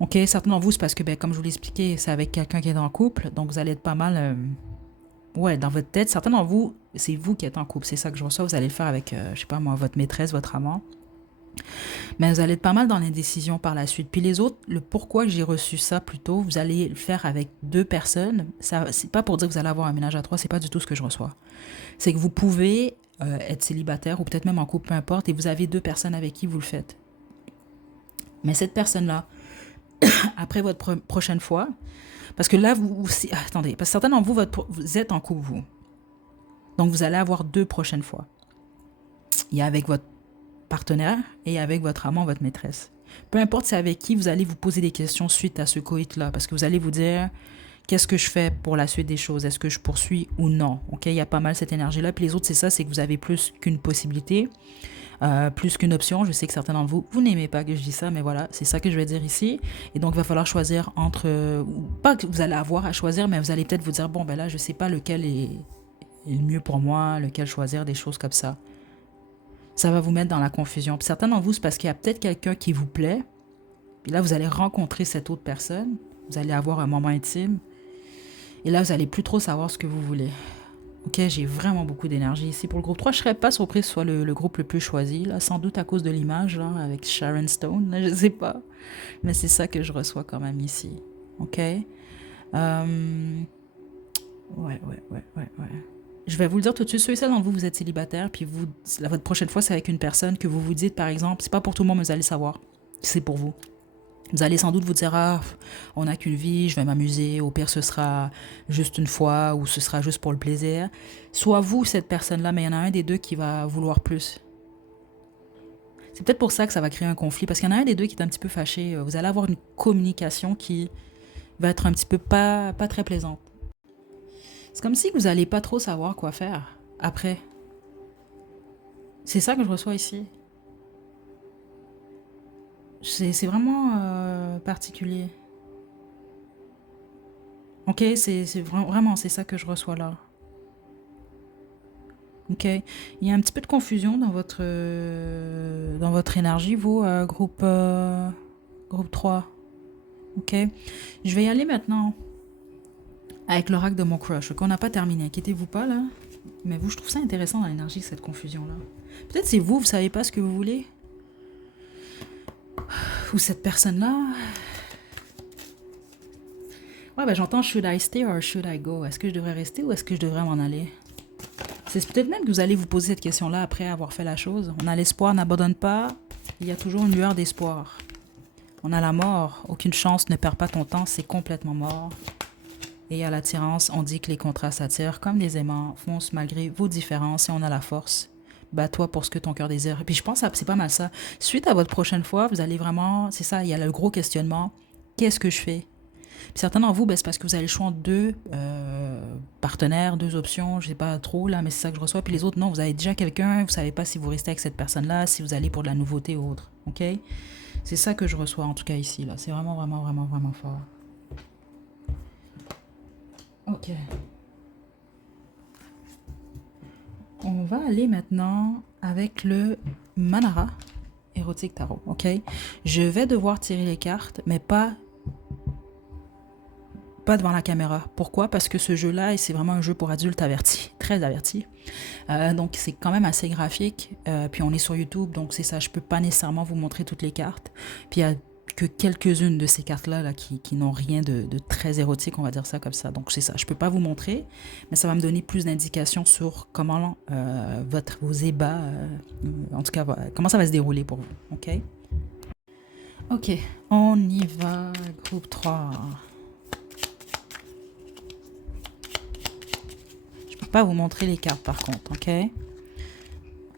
Ok, certains d'entre vous, c'est parce que, ben, comme je vous l'ai expliqué, c'est avec quelqu'un qui est en couple, donc vous allez être pas mal, ouais, dans votre tête. Certains d'entre vous, c'est vous qui êtes en couple, c'est ça que je reçois. Vous allez le faire avec, je sais pas moi, votre maîtresse, votre amant. Mais vous allez être pas mal dans l'indécision par la suite. Puis les autres, le pourquoi j'ai reçu ça plutôt, vous allez le faire avec deux personnes. Ça, c'est pas pour dire que vous allez avoir un ménage à trois, c'est pas du tout ce que je reçois. C'est que vous pouvez être célibataire ou peut-être même en couple, peu importe, et vous avez deux personnes avec qui vous le faites. Mais cette personne-là, après votre prochaine fois, parce que là, attendez, parce que certains d'entre vous, vous êtes en couple, vous. Donc vous allez avoir deux prochaines fois. Il y a avec votre partenaire et avec votre amant, votre maîtresse. Peu importe c'est avec qui, vous allez vous poser des questions suite à ce coït-là, parce que vous allez vous dire, qu'est-ce que je fais pour la suite des choses? Est-ce que je poursuis ou non? Ok, il y a pas mal cette énergie-là. Puis les autres, c'est ça, c'est que vous avez plus qu'une possibilité, plus qu'une option. Je sais que certains d'entre vous, vous n'aimez pas que je dise ça, mais voilà, c'est ça que je vais dire ici. Et donc, il va falloir choisir entre, pas que vous allez avoir à choisir, mais vous allez peut-être vous dire, bon, ben là, je sais pas lequel est le mieux pour moi, lequel choisir, des choses comme ça. Ça va vous mettre dans la confusion. Puis certains d'entre vous, c'est parce qu'il y a peut-être quelqu'un qui vous plaît. Puis là, vous allez rencontrer cette autre personne. Vous allez avoir un moment intime. Et là, vous allez plus trop savoir ce que vous voulez. Ok, j'ai vraiment beaucoup d'énergie ici. Pour le groupe 3, je serais pas surpris que ce soit le groupe le plus choisi. Là, sans doute à cause de l'image, là, avec Sharon Stone. Là, je sais pas. Mais c'est ça que je reçois quand même ici. Ok? Ouais. Je vais vous le dire tout de suite, ceux et celles d'entre vous, vous êtes célibataire, puis vous, votre prochaine fois, c'est avec une personne que vous vous dites, par exemple, c'est pas pour tout le monde, mais vous allez savoir. C'est pour vous. Vous allez sans doute vous dire, ah, on n'a qu'une vie, je vais m'amuser, au pire ce sera juste une fois, ou ce sera juste pour le plaisir. Soit vous, cette personne-là, mais il y en a un des deux qui va vouloir plus. C'est peut-être pour ça que ça va créer un conflit, parce qu'il y en a un des deux qui est un petit peu fâché. Vous allez avoir une communication qui va être un petit peu pas très plaisante. C'est comme si vous n'allez pas trop savoir quoi faire après. C'est ça que je reçois ici. C'est vraiment particulier. Ok, vraiment, c'est ça que je reçois là. Ok, il y a un petit peu de confusion dans votre énergie, vous, groupe 3. Ok, je vais y aller maintenant avec l'oracle de mon crush. Ok, on n'a pas terminé, inquiétez-vous pas là. Mais vous, je trouve ça intéressant dans l'énergie, cette confusion-là. Peut-être c'est vous savez pas ce que vous voulez. Ou cette personne-là. Ouais, ben j'entends should I stay or should I go? Est-ce que je devrais rester ou est-ce que je devrais m'en aller? C'est peut-être même que vous allez vous poser cette question-là après avoir fait la chose. On a l'espoir, n'abandonne pas. Il y a toujours une lueur d'espoir. On a la mort. Aucune chance, ne perds pas ton temps, c'est complètement mort. Et à l'attirance, on dit que les contrats s'attirent comme des aimants, foncent malgré vos différences et on a la force. Bats-toi pour ce que ton cœur désire. Et puis je pense que c'est pas mal ça. Suite à votre prochaine fois, vous allez vraiment, c'est ça, il y a le gros questionnement. Qu'est-ce que je fais? Puis certains d'entre vous, ben, c'est parce que vous avez le choix entre deux partenaires, deux options, je sais pas trop là, mais c'est ça que je reçois. Puis les autres, non, vous avez déjà quelqu'un, vous savez pas si vous restez avec cette personne-là, si vous allez pour de la nouveauté ou autre. Ok? C'est ça que je reçois en tout cas ici là. C'est vraiment fort. Ok. On va aller maintenant avec le Manara Érotique Tarot. Ok? Je vais devoir tirer les cartes, mais pas devant la caméra. Pourquoi? Parce que ce jeu-là, c'est vraiment un jeu pour adultes avertis, très avertis. Donc c'est quand même assez graphique. Puis on est sur YouTube, donc c'est ça, je peux pas nécessairement vous montrer toutes les cartes. Puis il y a que quelques-unes de ces cartes-là là, qui n'ont rien de très érotique, on va dire ça comme ça. Donc c'est ça, je peux pas vous montrer, mais ça va me donner plus d'indications sur comment vos ébats, en tout cas, comment ça va se dérouler pour vous, ok? Ok, on y va, groupe 3. Je peux pas vous montrer les cartes par contre, ok?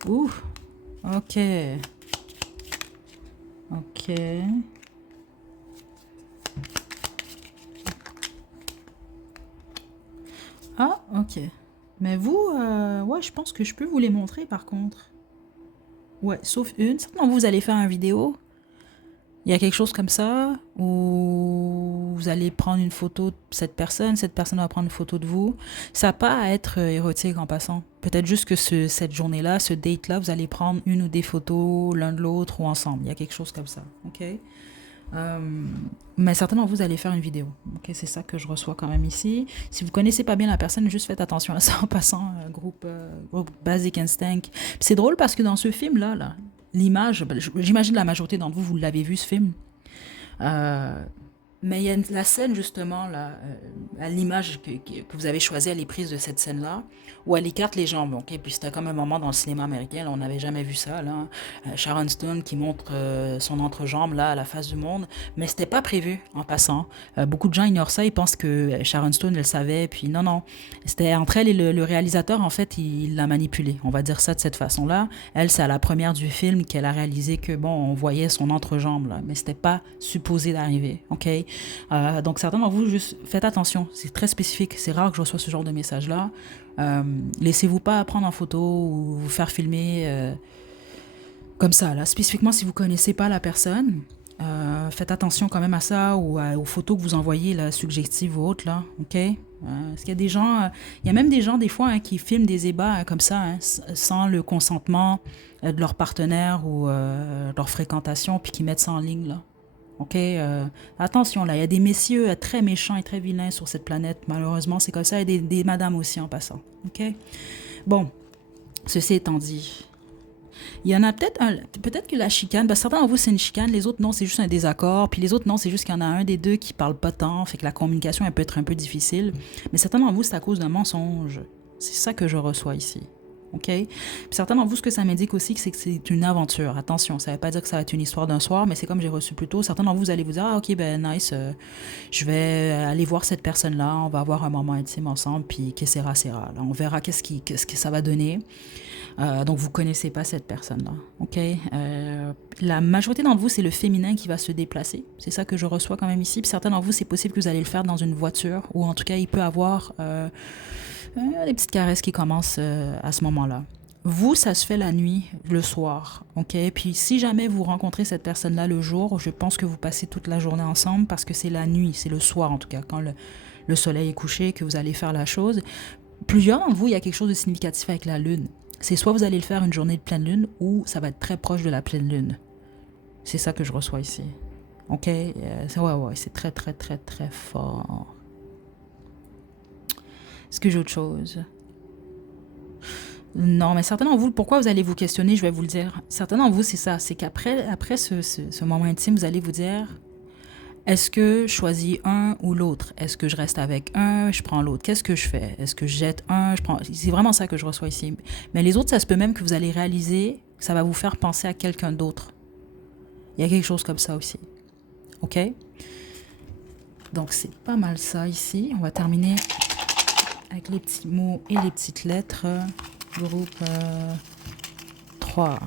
Ouh, ok. Ok. Ah, ok. Mais vous, ouais, je pense que je peux vous les montrer par contre. Ouais, sauf une. Certainement, vous allez faire une vidéo. Il y a quelque chose comme ça où vous allez prendre une photo de cette personne va prendre une photo de vous. Ça n'a pas à être érotique en passant. Peut-être juste que cette journée-là, ce date-là, vous allez prendre une ou des photos l'un de l'autre ou ensemble. Il y a quelque chose comme ça, ok? Euh, mais certainement, vous allez faire une vidéo. Ok, c'est ça que je reçois quand même ici. Si vous connaissez pas bien la personne, juste faites attention à ça en passant. Groupe Basic Instinct. Puis c'est drôle parce que dans ce film-là, là, l'image, j'imagine la majorité d'entre vous, vous l'avez vu ce film. Euh, mais il y a la scène justement, là, l'image que vous avez choisie, elle est prise de cette scène-là, où elle écarte les jambes. Ok, puis c'était comme un moment dans le cinéma américain, là, on n'avait jamais vu ça. Là. Sharon Stone qui montre son entrejambe là, à la face du monde, mais c'était pas prévu en passant. Beaucoup de gens ignorent ça, ils pensent que Sharon Stone elle savait, puis non, non. C'était entre elle et le réalisateur, en fait, il l'a manipulée. On va dire ça de cette façon-là. Elle, c'est à la première du film qu'elle a réalisé que, bon, on voyait son entrejambe, là, mais c'était pas supposé d'arriver. Ok? Donc certains d'entre vous, juste faites attention, c'est très spécifique, c'est rare que je reçois ce genre de message-là. Laissez-vous pas prendre en photo ou vous faire filmer comme ça, là. Spécifiquement si vous connaissez pas la personne, faites attention quand même à ça ou aux photos que vous envoyez, là, suggestives ou autres, là, ok? Parce qu'il y a des gens, il y a même des gens des fois hein, qui filment des ébats hein, comme ça, hein, sans le consentement de leur partenaire ou de leur fréquentation, puis qui mettent ça en ligne, là. Ok, attention là, il y a des messieurs très méchants et très vilains sur cette planète. Malheureusement, c'est comme ça. Et des madames aussi en passant. Ok. Bon, ceci étant dit, il y en a peut-être que la chicane, parce que certains d'entre vous c'est une chicane, les autres non, c'est juste un désaccord, puis les autres non, c'est juste qu'il y en a un des deux qui parle pas tant, fait que la communication elle peut être un peu difficile. Mais certains d'entre vous c'est à cause d'un mensonge. C'est ça que je reçois ici. OK? Puis certains d'entre vous, ce que ça m'indique aussi, c'est que c'est une aventure. Attention, ça ne veut pas dire que ça va être une histoire d'un soir, mais c'est comme j'ai reçu plus tôt. Certains d'entre vous, vous allez vous dire, ah, OK, ben nice, je vais aller voir cette personne-là, on va avoir un moment intime ensemble, puis que c'est là. On verra qu'est-ce que ça va donner. Donc, vous ne connaissez pas cette personne-là. OK? La majorité d'entre vous, c'est le féminin qui va se déplacer. C'est ça que je reçois quand même ici. Puis certains d'entre vous, c'est possible que vous allez le faire dans une voiture, ou en tout cas, il peut avoir des petites caresses qui commencent à ce moment-là. Vous, ça se fait la nuit, le soir, ok? Puis si jamais vous rencontrez cette personne-là le jour, je pense que vous passez toute la journée ensemble parce que c'est la nuit, c'est le soir en tout cas, quand le soleil est couché, que vous allez faire la chose. Plusieurs d'entre vous, il y a quelque chose de significatif avec la lune. C'est soit vous allez le faire une journée de pleine lune ou ça va être très proche de la pleine lune. C'est ça que je reçois ici. Ok? Ouais, c'est très, très, très, très fort. Est-ce que j'ai autre chose? Non, mais certains d'entre vous, pourquoi vous allez vous questionner, je vais vous le dire. Certains d'entre vous, c'est ça. C'est qu'après ce moment intime, vous allez vous dire, est-ce que je choisis un ou l'autre? Est-ce que je reste avec un, je prends l'autre? Qu'est-ce que je fais? Est-ce que je jette un, je prends... C'est vraiment ça que je reçois ici. Mais les autres, ça se peut même que vous allez réaliser que ça va vous faire penser à quelqu'un d'autre. Il y a quelque chose comme ça aussi. OK? Donc, c'est pas mal ça ici. On va terminer avec les petits mots et les petites lettres. Groupe 3.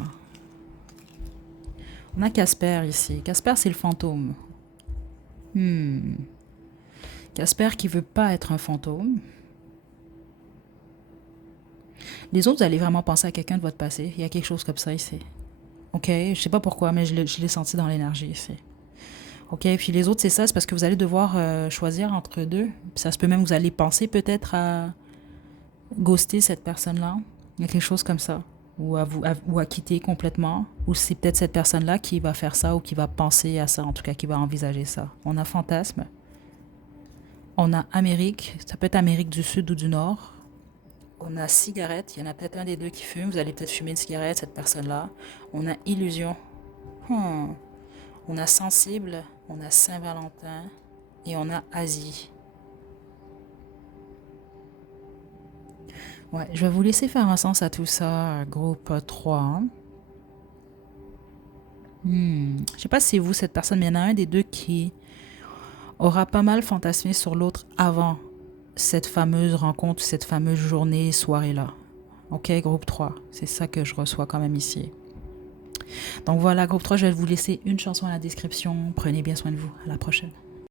On a Casper ici. Casper, c'est le fantôme. Casper qui veut pas être un fantôme. Les autres, vous allez vraiment penser à quelqu'un de votre passé. Il y a quelque chose comme ça ici. Ok, je sais pas pourquoi, mais je l'ai senti dans l'énergie ici. Ok, puis les autres, c'est ça, c'est parce que vous allez devoir choisir entre deux. Puis ça se peut même, vous allez penser peut-être à ghoster cette personne-là. Il y a quelque chose comme ça. Ou à quitter complètement. Ou c'est peut-être cette personne-là qui va faire ça ou qui va penser à ça, en tout cas, qui va envisager ça. On a fantasme. On a Amérique. Ça peut être Amérique du Sud ou du Nord. On a cigarette. Il y en a peut-être un des deux qui fume. Vous allez peut-être fumer une cigarette, cette personne-là. On a illusion. On a sensible, on a Saint-Valentin et on a Asie. Ouais, je vais vous laisser faire un sens à tout ça, groupe 3. Hein. Je sais pas si c'est vous, cette personne, mais il y en a un des deux qui aura pas mal fantasmé sur l'autre avant cette fameuse rencontre, cette fameuse journée, soirée-là. Ok, groupe 3, c'est ça que je reçois quand même ici. Donc voilà, groupe 3, je vais vous laisser une chanson à la description. Prenez bien soin de vous. À la prochaine.